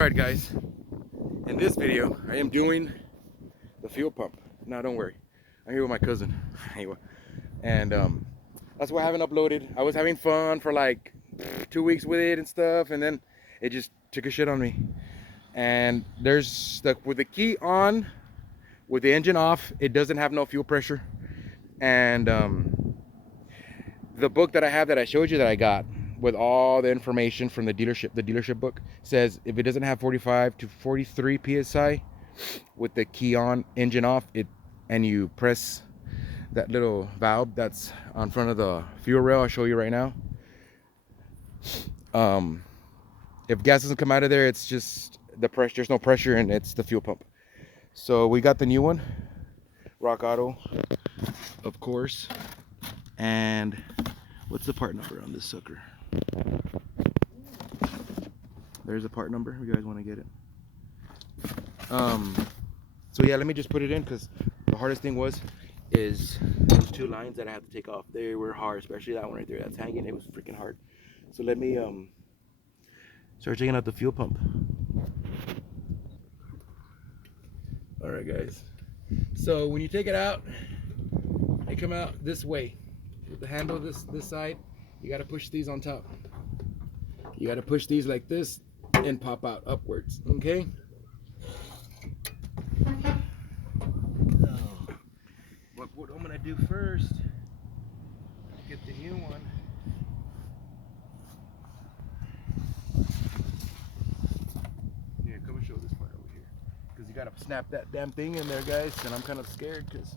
Alright guys, in this video I am doing the fuel pump. Now don't worry, I'm here with my cousin. Anyway, and that's why I haven't uploaded. I was having fun for like 2 weeks with it and stuff, and then it just took a shit on me. And there's with the key on, with the engine off, it doesn't have no fuel pressure. And the book that I have that I showed you that I got with all the information from the dealership book says if it doesn't have 45 to 43 psi with the key on, engine off, and you press that little valve that's on front of the fuel rail, I'll show you right now. If gas doesn't come out of there, it's just the pressure. There's no pressure, and it's the fuel pump. So we got the new one, Rock Auto, of course. And what's the part number on this sucker? There's a part number. You guys want to get it? So yeah, let me just put it in, because the hardest thing is those two lines that I had to take off. They were hard, especially that one right there. That's hanging. It was freaking hard. So let me start taking out the fuel pump. All right, guys. So when you take it out, they come out this way. With the handle this side, you got to push these on top. You got to push these like this and pop out upwards, okay? But what I'm gonna do first, get the new one. Here, come and show this part over here, because you gotta snap that damn thing in there, guys, and I'm kind of scared because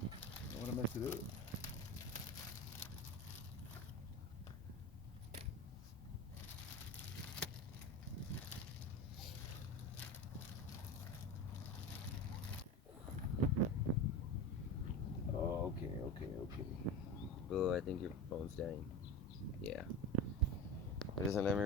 I don't want to mess it up. Okay. Oh, I think your phone's dying. Yeah. It doesn't let me